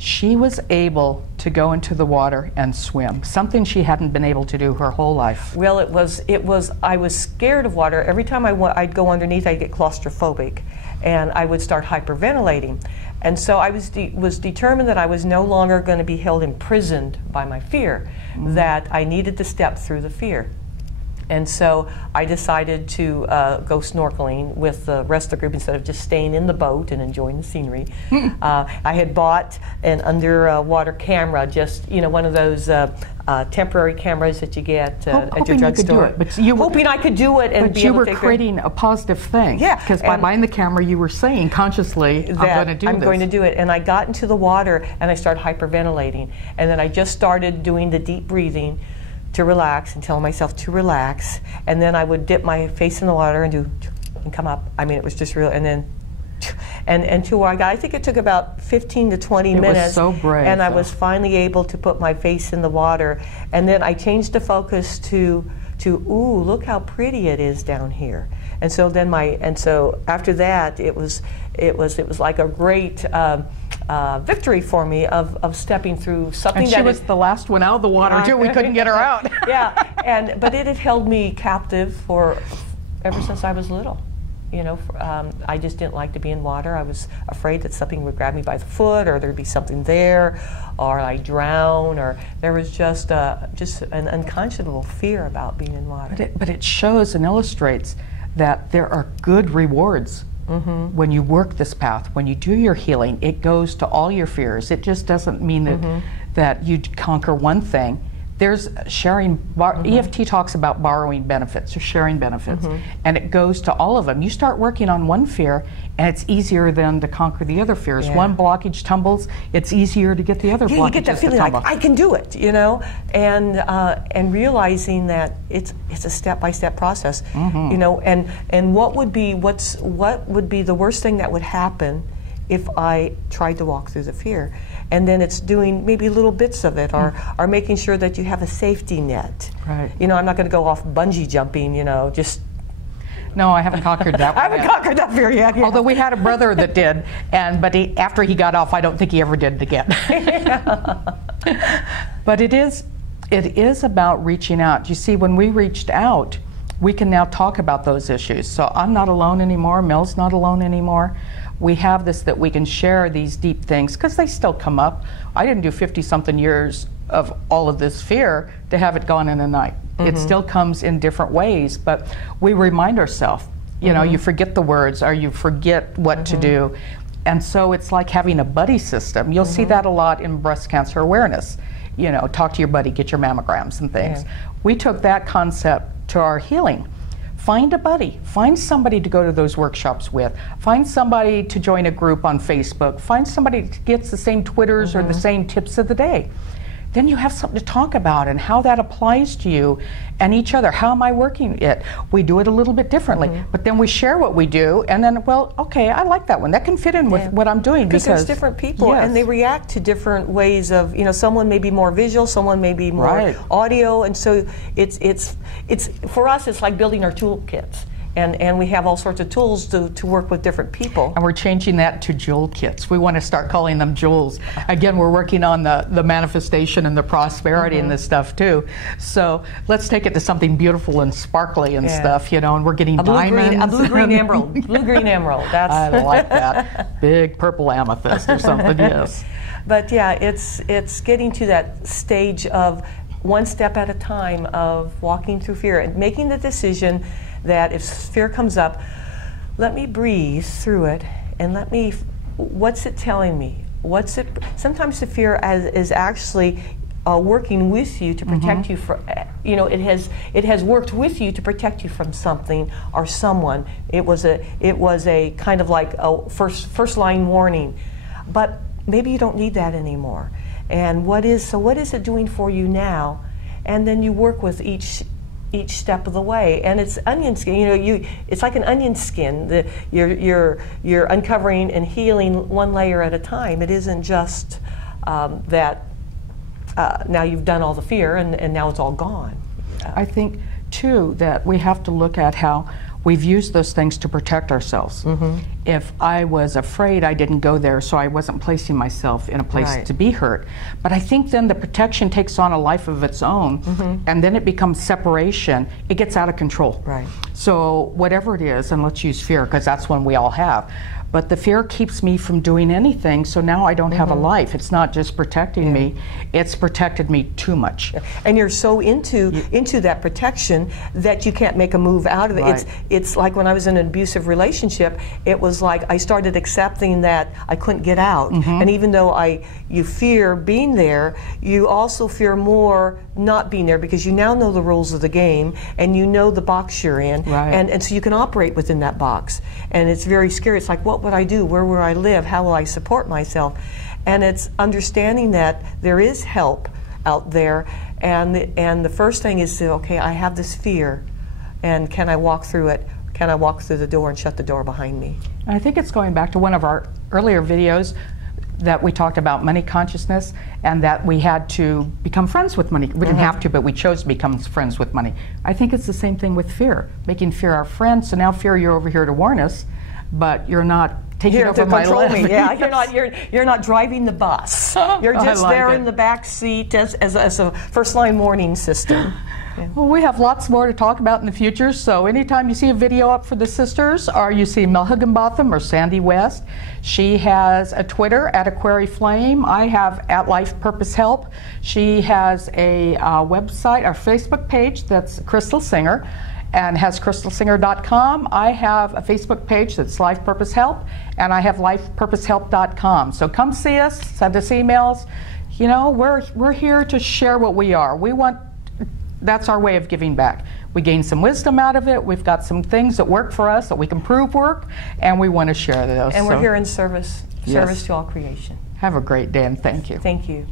she was able to go into the water and swim, something she hadn't been able to do her whole life. Well, I was scared of water. Every time I'd go underneath, I'd get claustrophobic, and I would start hyperventilating. And so I was determined that I was no longer going to be held imprisoned by my fear, that I needed to step through the fear. And so I decided to go snorkeling with the rest of the group instead of just staying in the boat and enjoying the scenery. I had bought an underwater camera, just one of those temporary cameras that you get at your drugstore. Hoping I could do it and be able to take it. But you were creating a positive thing. Yeah. Because by buying the camera, you were saying consciously, I'm going to do this. I'm going to do it. And I got into the water and I started hyperventilating. And then I just started doing the deep breathing to relax and tell myself to relax, and then I would dip my face in the water and come up. I mean, it was just real, and then and to where I got, I think it took about 15 to 20 minutes. It was so brave. And I was finally able to put my face in the water, and then I changed the focus to ooh, look how pretty it is down here. And so then so after that, it was like a great victory for me of stepping through something. And she was the last one out of the water too. We couldn't get her out. Yeah, but it had held me captive ever since I was little. I just didn't like to be in water. I was afraid that something would grab me by the foot, or there'd be something there, or I'd drown, or there was just an unconscionable fear about being in water. But it shows and illustrates that there are good rewards. When you work this path, when you do your healing, it goes to all your fears. It just doesn't mean that you conquer one thing. There's sharing, EFT talks about borrowing benefits or sharing benefits, and it goes to all of them. You start working on one fear, and it's easier then to conquer the other fears. Yeah. One blockage tumbles, it's easier to get the other blockages to tumble. You get that feeling like, I can do it, and realizing that it's a step-by-step process, and what would be the worst thing that would happen if I tried to walk through the fear? And then it's doing maybe little bits of it, or making sure that you have a safety net. Right. I'm not going to go off bungee jumping, just. No, I haven't conquered that one. I haven't conquered that fear yet. Yeah. Although we had a brother that did, but after he got off, I don't think he ever did it again. But it is about reaching out. You see, when we reached out, we can now talk about those issues. So I'm not alone anymore. Mel's not alone anymore. We have this, that we can share these deep things, because they still come up. I didn't do 50-something years of all of this fear to have it gone in a night. It still comes in different ways, but we remind ourselves, you forget the words, or you forget what to do. And so it's like having a buddy system. You'll see that a lot in breast cancer awareness. Talk to your buddy, get your mammograms and things. Yeah. We took that concept to our healing. Find a buddy. Find somebody to go to those workshops with. Find somebody to join a group on Facebook. Find somebody that gets the same Twitters or the same tips of the day. Then you have something to talk about and how that applies to you and each other. How am I working it? We do it a little bit differently, but then we share what we do, and then, well, okay, I like that one. That can fit in with what I'm doing. Because there's different people, and they react to different ways of, someone may be more visual, someone may be more audio, and so it's for us, it's like building our toolkits. And we have all sorts of tools to work with different people. And we're changing that to jewel kits. We want to start calling them jewels. Again, we're working on the manifestation and the prosperity and this stuff too. So let's take it to something beautiful and sparkly and stuff, and we're getting diamonds. A blue-green emerald. Blue-green emerald. I like that. Big purple amethyst or something, yes. But yeah, it's getting to that stage of one step at a time of walking through fear and making the decision that if fear comes up, let me breathe through it and what's it telling me? Sometimes the fear is actually working with you to protect you from, it has worked with you to protect you from something or someone. It was a kind of like a first line warning, but maybe you don't need that anymore. And what is it doing for you now? And then you work with each step of the way, and it's onion skin. It's like an onion skin. You're uncovering and healing one layer at a time. It isn't just that now you've done all the fear and now it's all gone. I think too that we have to look at how we've used those things to protect ourselves. If I was afraid, I didn't go there, so I wasn't placing myself in a place to be hurt. But I think then the protection takes on a life of its own, and then it becomes separation. It gets out of control. So whatever it is, and let's use fear, because that's one we all have. But the fear keeps me from doing anything, so now I don't have a life. It's not just protecting me, it's protected me too much. And you're so into that protection that you can't make a move out of it. It's like when I was in an abusive relationship, it was like I started accepting that I couldn't get out. And even though you fear being there, you also fear more not being there, because you now know the rules of the game and you know the box you're in, and so you can operate within that box. And it's very scary. It's like, what would I do? Where will I live? How will I support myself? And it's understanding that there is help out there, and the first thing is to, okay, I have this fear, and can I walk through it? Can I walk through the door and shut the door behind me? And I think it's going back to one of our earlier videos that we talked about money consciousness, and that we had to become friends with money. We didn't have to, but we chose to become friends with money. I think it's the same thing with fear, making fear our friend. So now fear, you're over here to warn us, but you're not taking over my life. You're not driving the bus. You're just there in the back seat as a first line warning system. Well, we have lots more to talk about in the future, so anytime you see a video up for the sisters, or you see Mel Higginbotham or Sandy West, she has a Twitter at AquariFlame. I have at Life Purpose Help. She has a website, or Facebook page that's Crystal Singer, and has crystalsinger.com. I have a Facebook page that's Life Purpose Help, and I have lifepurposehelp.com. So come see us, send us emails. You know, we're here to share what we are. That's our way of giving back. We gain some wisdom out of it. We've got some things that work for us that we can prove work, and we want to share those. And we're here in service to all creation. Have a great day, and thank you. Thank you.